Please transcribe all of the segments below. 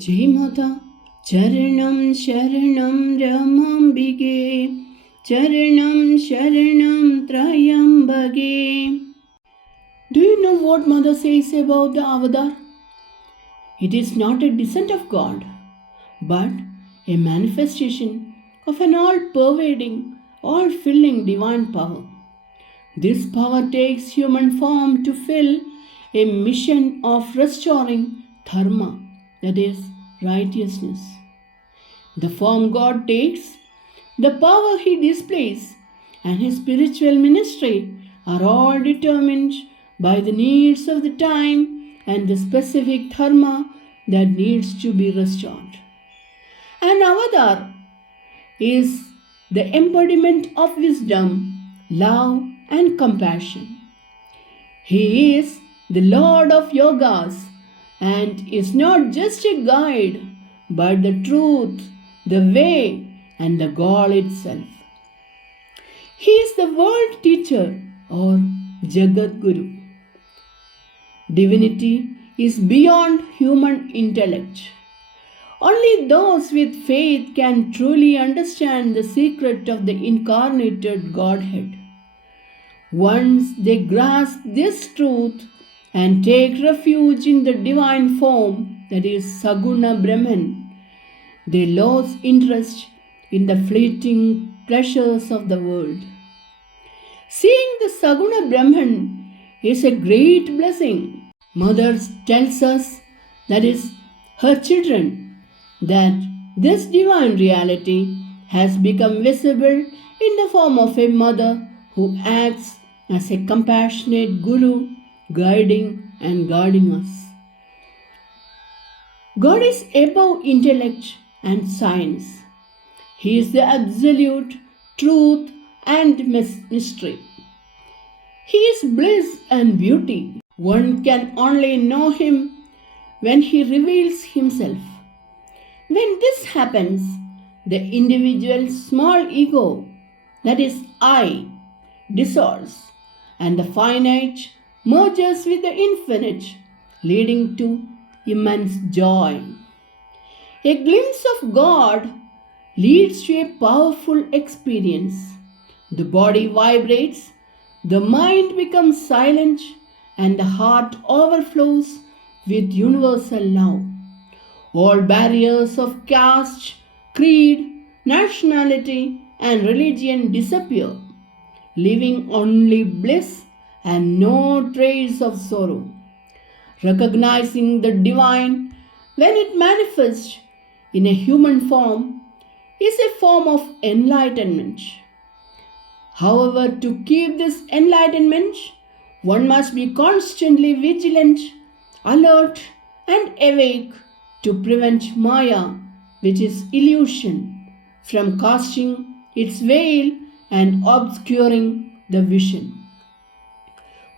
जय माता चरणं शरणं रमाम्बिके चरणं शरणं त्रयम्बके. Do you know what Mother says about the avatar? It is not a descent of God, but a manifestation of an all-pervading, all-filling divine power. This power takes human form to fill a mission of restoring dharma, that is, righteousness. The form God takes, the power He displays, and His spiritual ministry are all determined by the needs of the time and the specific dharma that needs to be restored. An avatar is the embodiment of wisdom, love, and compassion. He is the Lord of Yogas and is not just a guide but the truth, the way, and the goal itself. He is the world teacher or Jagat Guru. Divinity is beyond human intellect. Only those with faith can truly understand the secret of the incarnated Godhead. Once they grasp this truth and take refuge in the divine form, that is Saguna Brahman, they lose interest in the fleeting pleasures of the world. Seeing the Saguna Brahman is a great blessing. Mother tells us, that is, her children, that this divine reality has become visible in the form of a mother who acts as a compassionate guru, guiding and guarding us. God is above intellect and science. He is the absolute truth and mystery. He is bliss and beauty. One can only know Him when He reveals Himself. When this happens, the individual's small ego, that is I, dissolves, and the finite merges with the infinite, leading to immense joy. A glimpse of God leads to a powerful experience. The body vibrates, the mind becomes silent, and the heart overflows with universal love. All barriers of caste, creed, nationality, and religion disappear, leaving only bliss and no trace of sorrow. Recognizing the divine when it manifests in a human form is a form of enlightenment. However, to keep this enlightenment, one must be constantly vigilant, alert, and awake to prevent Maya, which is illusion, from casting its veil and obscuring the vision.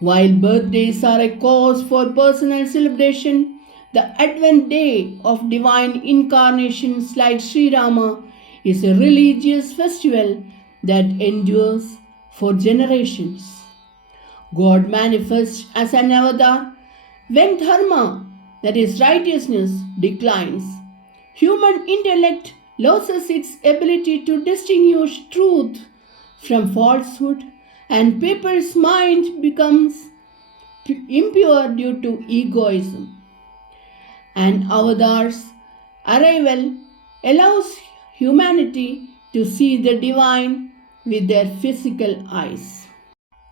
While birthdays are a cause for personal celebration, the Advent day of divine incarnations like Sri Rama is a religious festival that endures for generations. God manifests as an avatar when dharma, that is righteousness, declines. Human intellect loses its ability to distinguish truth from falsehood, and people's mind becomes impure due to egoism. An avatar's arrival allows humanity to see the divine with their physical eyes.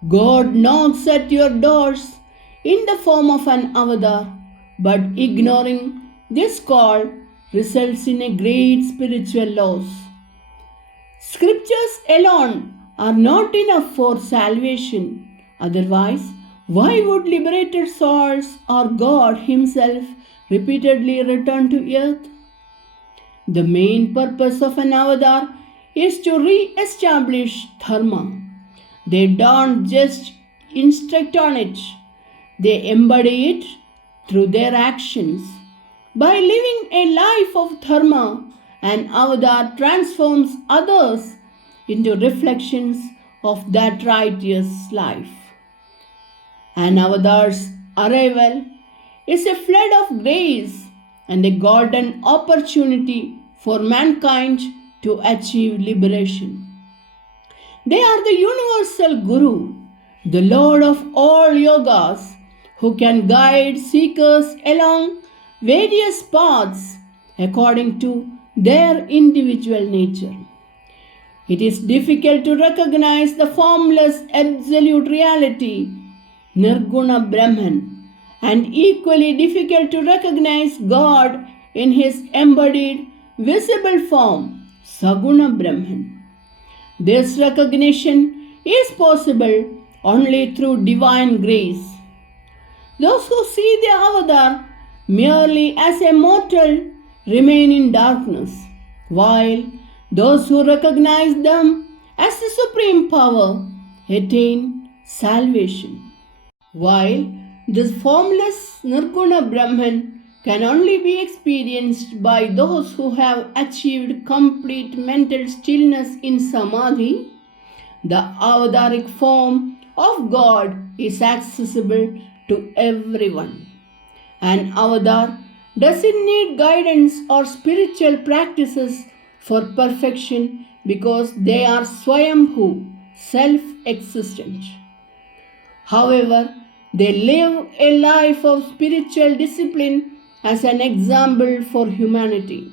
God knocks at your doors in the form of an avatar, but ignoring this call results in a great spiritual loss. Scriptures alone are not enough for salvation. Otherwise, why would liberated souls or God Himself repeatedly return to earth? The main purpose of an avatar is to re-establish dharma. They don't just instruct on it, they embody it through their actions. By living a life of dharma, an avatar transforms others into reflections of that righteous life. An avatar's arrival is a flood of grace and a golden opportunity for mankind to achieve liberation. They are the universal Guru, the Lord of all yogas, who can guide seekers along various paths according to their individual nature. It is difficult to recognize the formless absolute reality, Nirguna Brahman, and equally difficult to recognize God in his embodied, visible form, Saguna Brahman. This recognition is possible only through divine grace. Those who see the avatar merely as a mortal remain in darkness, while those who recognize them as the supreme power attain salvation. While this formless Nirguna Brahman can only be experienced by those who have achieved complete mental stillness in Samadhi, the avataric form of God is accessible to everyone. An avatar doesn't need guidance or spiritual practices for perfection because they are Swayambhu, self-existent. However, they live a life of spiritual discipline as an example for humanity.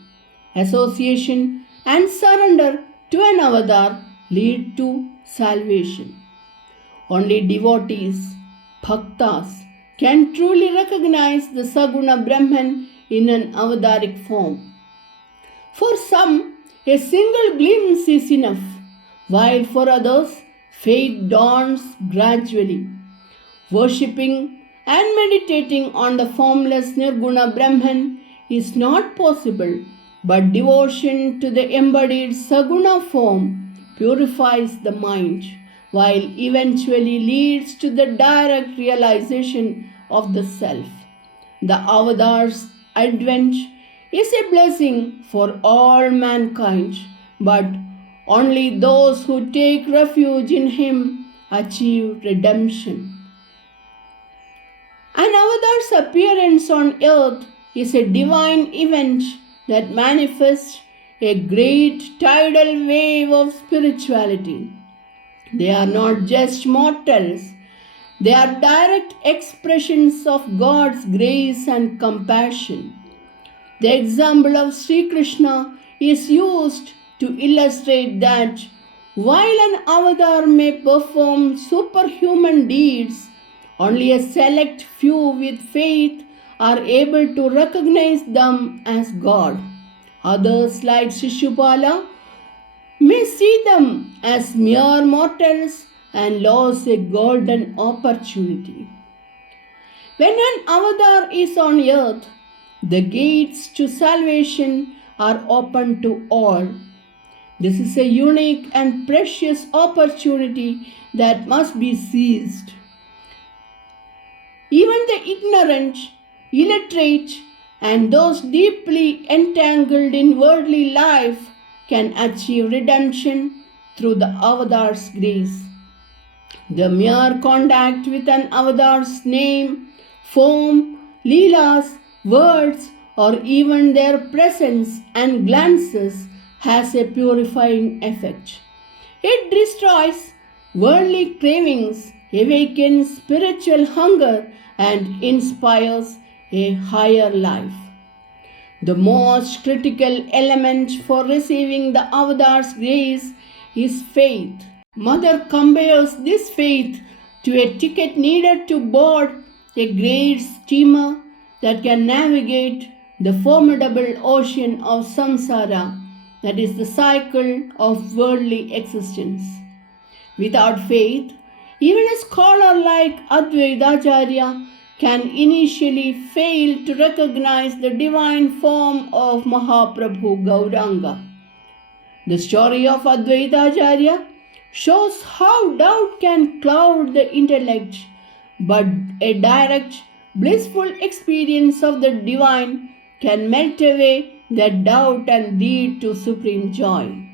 Association and surrender to an avatar lead to salvation. Only devotees, bhaktas, can truly recognize the Saguna Brahman in an avataric form. For some, a single glimpse is enough, while for others, faith dawns gradually. Worshipping and meditating on the formless Nirguna Brahman is not possible, but devotion to the embodied Saguna form purifies the mind, while eventually leads to the direct realization of the self. The avatar's advent is a blessing for all mankind, but only those who take refuge in him achieve redemption. An avatar's appearance on earth is a divine event that manifests a great tidal wave of spirituality. They are not just mortals, they are direct expressions of God's grace and compassion. The example of Sri Krishna is used to illustrate that while an avatar may perform superhuman deeds, only a select few with faith are able to recognize them as God. Others, like Shishupala, may see them as mere mortals and lose a golden opportunity. When an avatar is on earth, the gates to salvation are open to all. This is a unique and precious opportunity that must be seized. Even the ignorant, illiterate, and those deeply entangled in worldly life can achieve redemption through the avatar's grace. The mere contact with an avatar's name, form, leelas, words, or even their presence and glances has a purifying effect. It destroys worldly cravings, awakens spiritual hunger, and inspires a higher life. The most critical element for receiving the avatar's grace is faith. Mother compares this faith to a ticket needed to board a great steamer that can navigate the formidable ocean of samsara, that is the cycle of worldly existence. Without faith, even a scholar like Advaitacharya can initially fail to recognize the divine form of Mahaprabhu Gauranga. The story of Advaitacharya shows how doubt can cloud the intellect, but a direct, blissful experience of the divine can melt away that doubt and lead to supreme joy.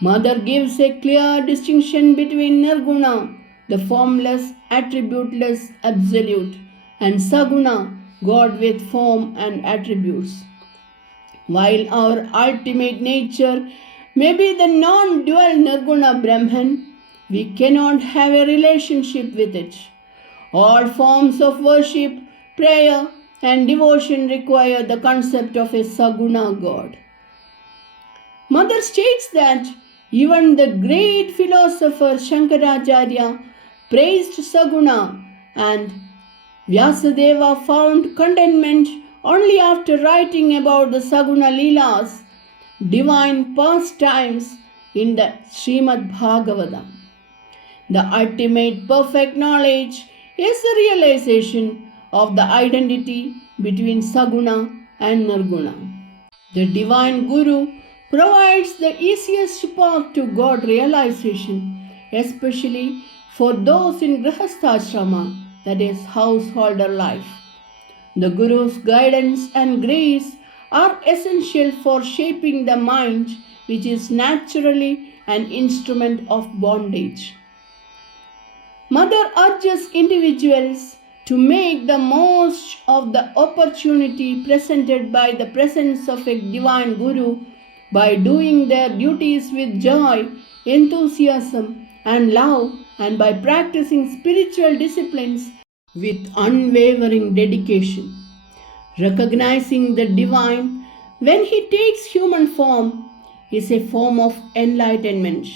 Mother gives a clear distinction between Nirguna, the formless, attributeless absolute, and Saguna, God with form and attributes. While our ultimate nature may be the non-dual Nirguna Brahman, we cannot have a relationship with it. All forms of worship, prayer, and devotion require the concept of a Saguna God. Mother states that even the great philosopher Shankaracharya praised Saguna, and Vyasadeva found contentment only after writing about the Saguna Leelas, divine pastimes, in the Srimad Bhagavatam. The ultimate perfect knowledge is the realization of the identity between Saguna and Nirguna. The divine Guru provides the easiest path to God realization, especially for those in Grihastha, that is, householder life. The Guru's guidance and grace are essential for shaping the mind, which is naturally an instrument of bondage. Mother urges individuals to make the most of the opportunity presented by the presence of a divine Guru by doing their duties with joy, enthusiasm, and love, and by practicing spiritual disciplines with unwavering dedication. Recognizing the divine when he takes human form is a form of enlightenment.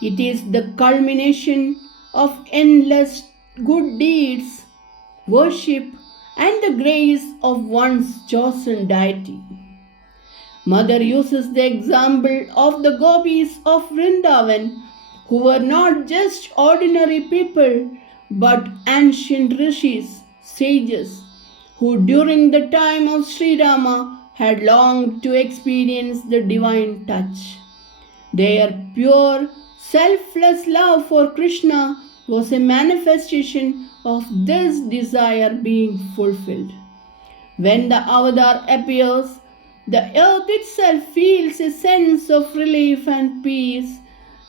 It is the culmination of endless good deeds, worship, and the grace of one's chosen deity. Mother uses the example of the gopis of Vrindavan, who were not just ordinary people but ancient rishis, sages, who during the time of Sri Rama had longed to experience the divine touch. Their pure, selfless love for Krishna was a manifestation of this desire being fulfilled. When the avatar appears, the earth itself feels a sense of relief and peace,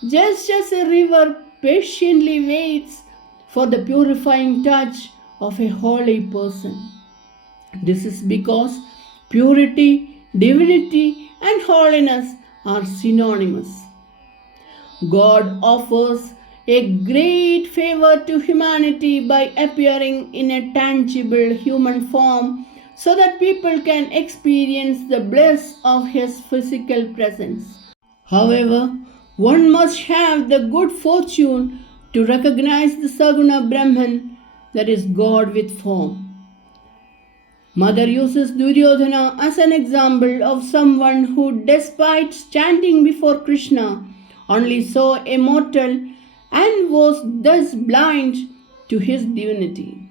just as a river patiently waits for the purifying touch of a holy person. This is because purity, divinity, and holiness are synonymous. God offers a great favor to humanity by appearing in a tangible human form so that people can experience the bliss of His physical presence. However, one must have the good fortune to recognize the Saguna Brahman, that is God with form. Mother uses Duryodhana as an example of someone who, despite standing before Krishna, only saw a mortal and was thus blind to his divinity.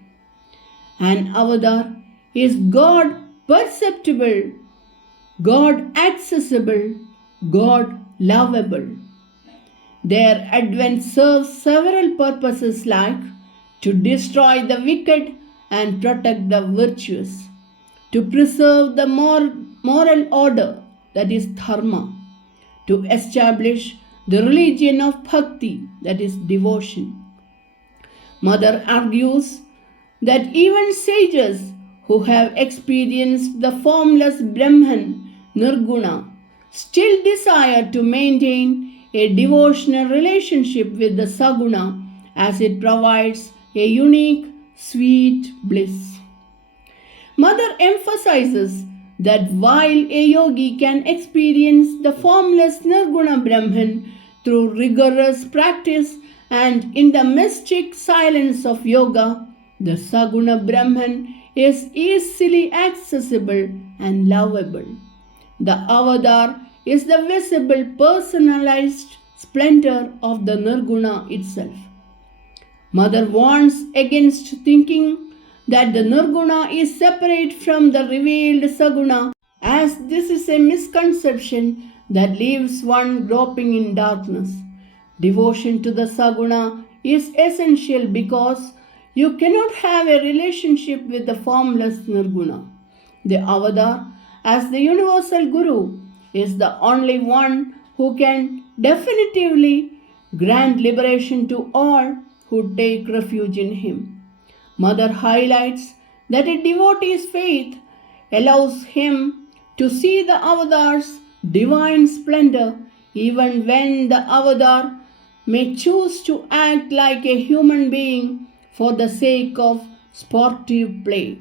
An avatar is God perceptible, God accessible, God lovable. Their advent serves several purposes like to destroy the wicked and protect the virtuous, to preserve the moral order, that is dharma, to establish the religion of bhakti, that is devotion. Mother argues that even sages who have experienced the formless Brahman, Nirguna, still desire to maintain a devotional relationship with the Saguna as it provides a unique, sweet bliss. Mother emphasizes that while a yogi can experience the formless Nirguna Brahman through rigorous practice and in the mystic silence of yoga, the Saguna Brahman is easily accessible and lovable. The avatar is the visible personalized splendor of the Nirguna itself. Mother warns against thinking that the Nirguna is separate from the revealed Saguna, as this is a misconception that leaves one groping in darkness. Devotion to the Saguna is essential because you cannot have a relationship with the formless Nirguna. The avatar, as the universal Guru, is the only one who can definitively grant liberation to all who take refuge in him. Mother highlights that a devotee's faith allows him to see the avatar's divine splendor even when the avatar may choose to act like a human being for the sake of sportive play.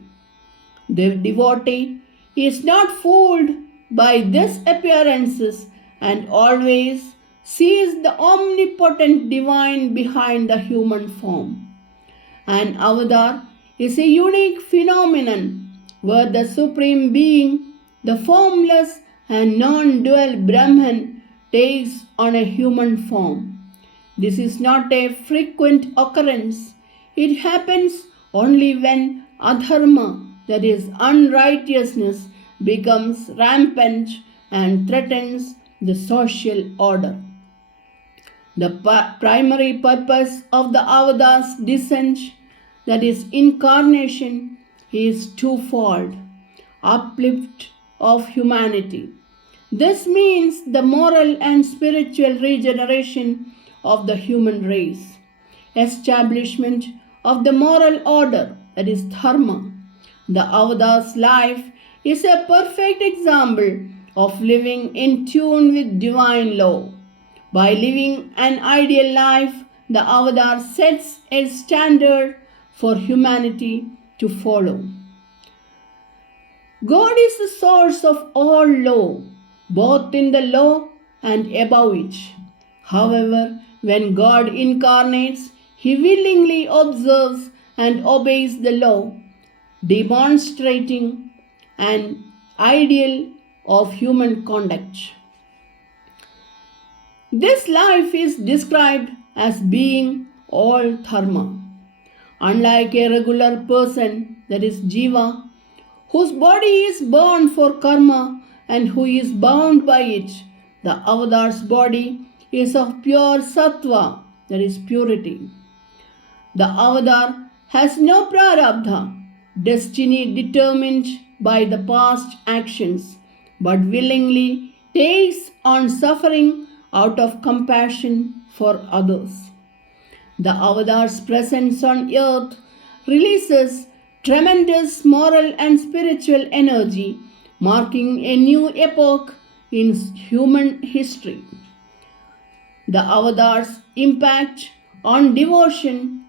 The devotee is not fooled by these appearances and always sees the omnipotent divine behind the human form. An avatar is a unique phenomenon where the Supreme Being, the formless and non-dual Brahman, takes on a human form. This is not a frequent occurrence. It happens only when adharma, that is, unrighteousness, becomes rampant and threatens the social order. The primary purpose of the avatar's descent, that is, incarnation, is twofold: uplift of humanity. This means the moral and spiritual regeneration of the human race, establishment of the moral order, that is, dharma. The avatar's life is a perfect example of living in tune with divine law. By living an ideal life, the avatar sets a standard for humanity to follow. God is the source of all law, both in the law and above it. However, when God incarnates, He willingly observes and obeys the law, demonstrating an ideal of human conduct. This life is described as being all dharma. Unlike a regular person, that is jiva, whose body is born for karma and who is bound by it, the avatar's body is of pure sattva, that is purity. The avatar has no prarabdha, destiny determined by the past actions, but willingly takes on suffering out of compassion for others. The avatar's presence on earth releases tremendous moral and spiritual energy, marking a new epoch in human history. The avatar's impact on devotion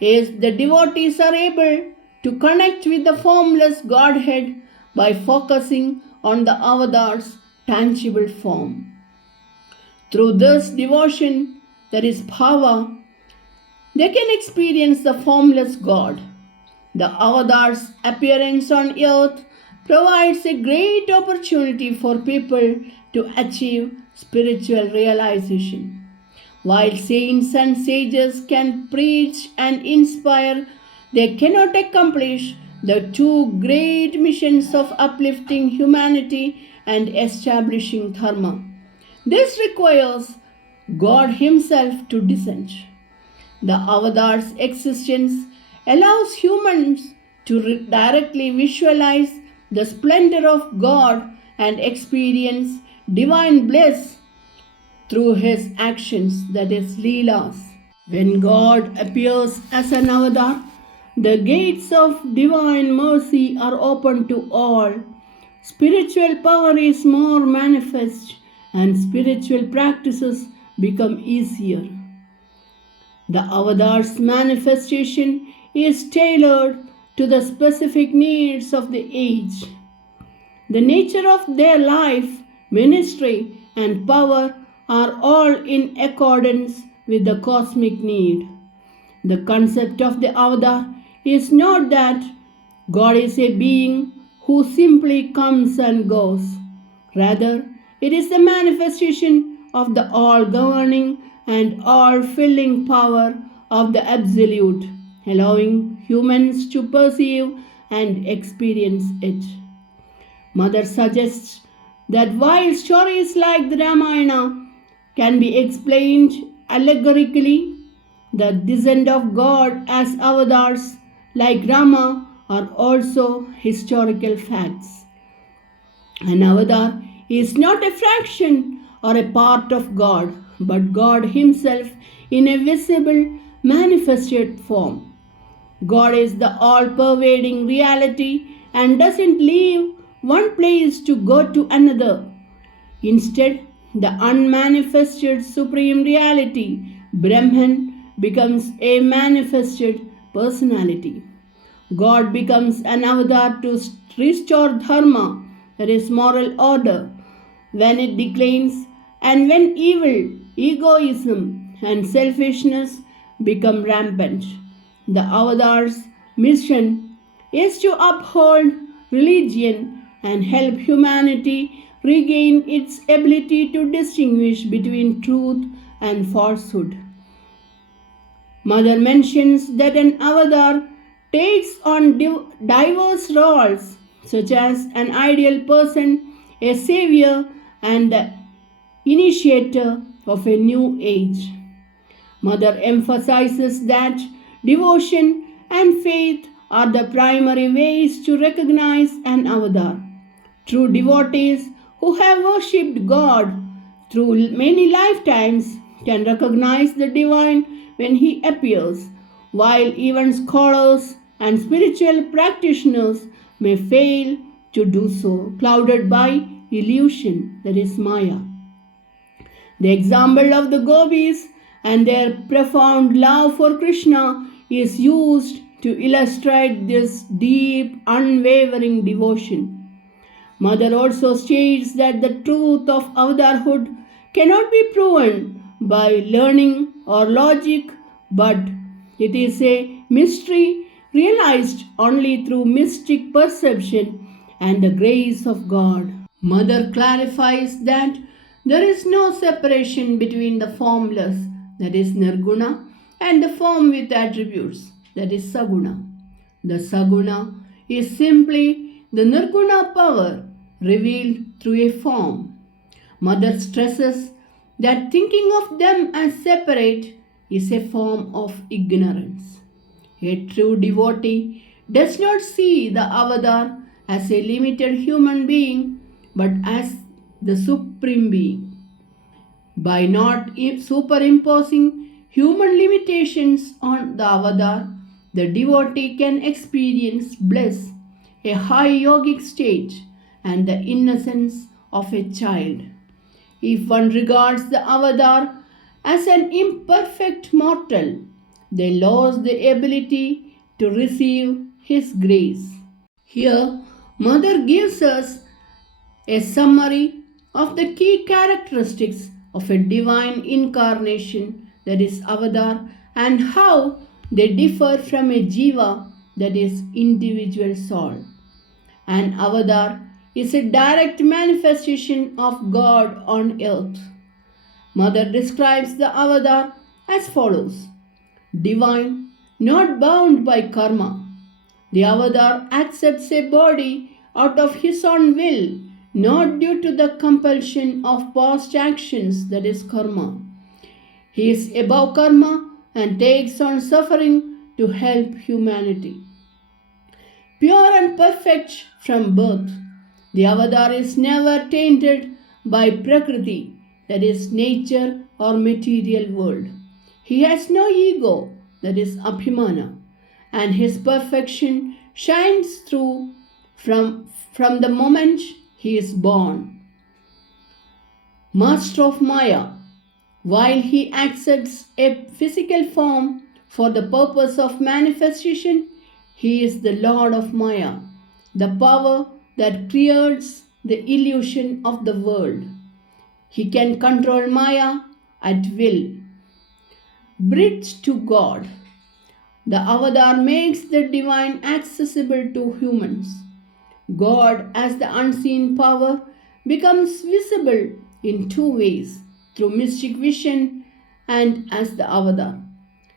is the devotees are able to connect with the formless Godhead by focusing on the avatar's tangible form. Through this devotion, there is power. They can experience the formless God. The avatar's appearance on earth provides a great opportunity for people to achieve spiritual realization. While saints and sages can preach and inspire, they cannot accomplish the two great missions of uplifting humanity and establishing dharma. This requires God Himself to descend. The avatar's existence allows humans to directly visualize the splendor of God and experience divine bliss through His actions, that is, leelas. When God appears as an avatar, the gates of divine mercy are open to all. Spiritual power is more manifest and spiritual practices become easier. The avatar's manifestation is tailored to the specific needs of the age. The nature of their life, ministry, and power are all in accordance with the cosmic need. The concept of the avatar is not that God is a being who simply comes and goes. Rather, it is the manifestation of the all-governing and all-filling power of the Absolute, allowing humans to perceive and experience it. Mother suggests that while stories like the Ramayana can be explained allegorically, the descent of God as avatars like Rama are also historical facts. An avatar is not a fraction or a part of God, but God Himself in a visible, manifested form. God is the all pervading reality and doesn't leave one place to go to another. Instead, the unmanifested supreme reality, Brahman, becomes a manifested personality. God becomes an avatar to restore dharma, that is, moral order, when it declines, and when evil, egoism, and selfishness become rampant. The avatar's mission is to uphold religion and help humanity regain its ability to distinguish between truth and falsehood. Mother mentions that an avatar takes on diverse roles such as an ideal person, a savior, and the initiator of a new age. Mother emphasizes that devotion and faith are the primary ways to recognize an avatar. True devotees who have worshipped God through many lifetimes can recognize the divine when he appears, while even scholars and spiritual practitioners may fail to do so, clouded by illusion, that is Maya. The example of the gopis and their profound love for Krishna is used to illustrate this deep, unwavering devotion. Mother also states that the truth of avatarhood cannot be proven by learning or logic, but it is a mystery realized only through mystic perception and the grace of God. Mother clarifies that there is no separation between the formless, that is Nirguna, and the form with attributes, that is Saguna. The Saguna is simply the Nirguna power revealed through a form. Mother stresses that thinking of them as separate is a form of ignorance. A true devotee does not see the avatar as a limited human being but as the supreme being. By not superimposing human limitations on the avatar, the devotee can experience bliss, a high yogic state, and the innocence of a child. If one regards the avatar as an imperfect mortal, they lose the ability to receive his grace. Here, Mother gives us a summary of the key characteristics of a divine incarnation, that is avatar, and how they differ from a jiva, that is individual soul. An avatar is a direct manifestation of God on earth. Mother describes the avatar as follows: divine, not bound by karma. The avatar accepts a body out of his own will, not due to the compulsion of past actions, that is karma. He is above karma and takes on suffering to help humanity. Pure and perfect from birth, the avatar is never tainted by prakriti, that is nature or material world. He has no ego, that is abhimana, and his perfection shines through from the moment he is born. Master of Maya, while he accepts a physical form for the purpose of manifestation, he is the Lord of Maya, the power that creates the illusion of the world. He can control Maya at will. Bridge to God. The avatar makes the divine accessible to humans. God, as the unseen power, becomes visible in two ways: through mystic vision and as the avatar.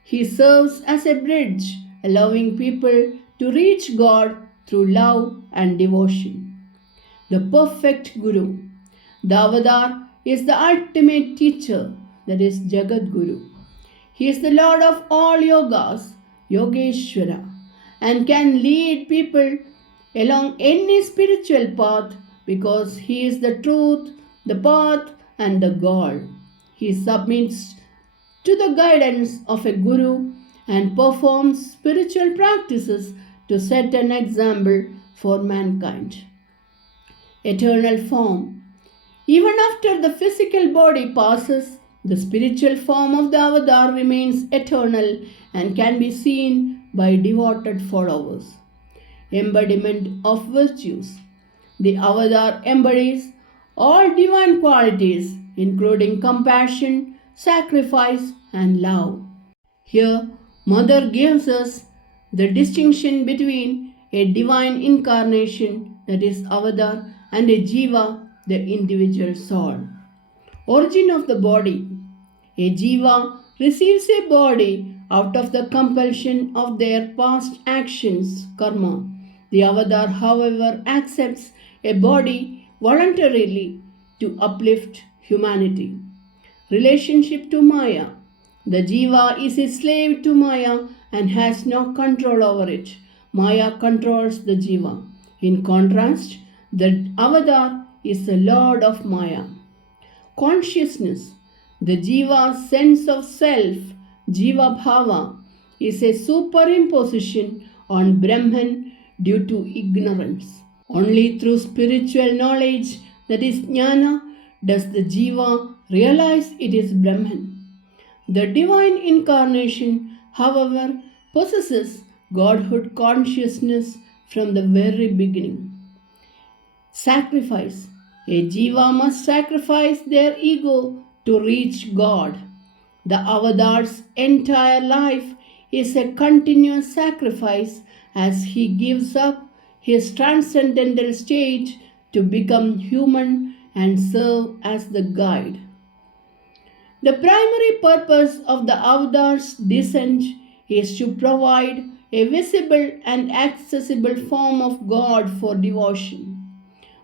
He serves as a bridge, allowing people to reach God through love and devotion. The perfect Guru. The avatar is the ultimate teacher, that is Jagat Guru. He is the Lord of all yogas, Yogeshwara, and can lead people along any spiritual path because he is the truth, the path, and the goal. He submits to the guidance of a guru and performs spiritual practices to set an example for mankind. Eternal form. Even after the physical body passes, the spiritual form of the avatar remains eternal and can be seen by devoted followers. Embodiment of virtues. The avatar embodies all divine qualities, including compassion, sacrifice, and love. Here, Mother gives us the distinction between a divine incarnation, that is, avatar, and a jiva, the individual soul. Origin of the body. A jiva receives a body out of the compulsion of their past actions, karma. The avatar, however, accepts a body voluntarily to uplift humanity. Relationship to Maya. The jiva is a slave to Maya and has no control over it. Maya controls the jiva. In contrast, the avatar is the lord of Maya. Consciousness. The jiva's sense of self, jiva bhava, is a superimposition on Brahman due to ignorance. Only through spiritual knowledge, that is jnana, does the jiva realize it is Brahman. The divine incarnation, however, possesses Godhood consciousness from the very beginning. Sacrifice. A jiva must sacrifice their ego to reach God. The avatar's entire life is a continuous sacrifice as he gives up his transcendental state to become human and serve as the guide. The primary purpose of the avatar's descent is to provide a visible and accessible form of God for devotion.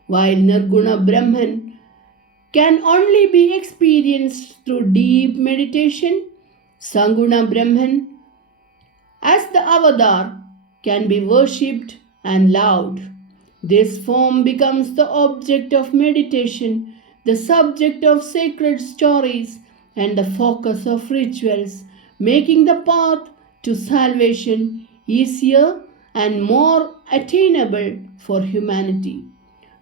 While Nirguna Brahman can only be experienced through deep meditation, Sanguna Brahman, as the avatar, can be worshipped and loved. This form becomes the object of meditation, the subject of sacred stories, and the focus of rituals, making the path to salvation easier and more attainable for humanity.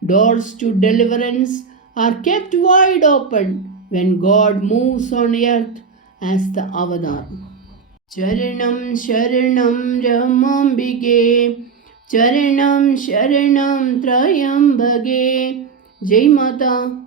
Doors to deliverance are kept wide open when God moves on earth as the avatar. Charanam Sharanam Ramambige, Charanam Sharanam Trayambage. Jai Mata.